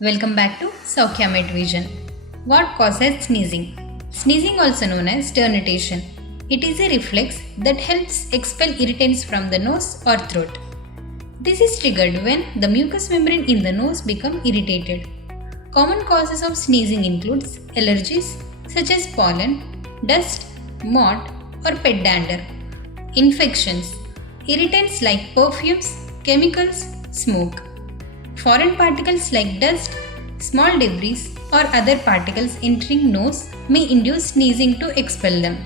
Welcome back to Sowkya Vision. What causes sneezing? Sneezing, also known as sternutation. It is a reflex that helps expel irritants from the nose or throat. This is triggered when the mucous membrane in the nose becomes irritated. Common causes of sneezing includes allergies such as pollen, dust, mold, or pet dander. Infections, irritants like perfumes, chemicals, smoke. Foreign particles like dust, small debris, or other particles entering nose may induce sneezing to expel them.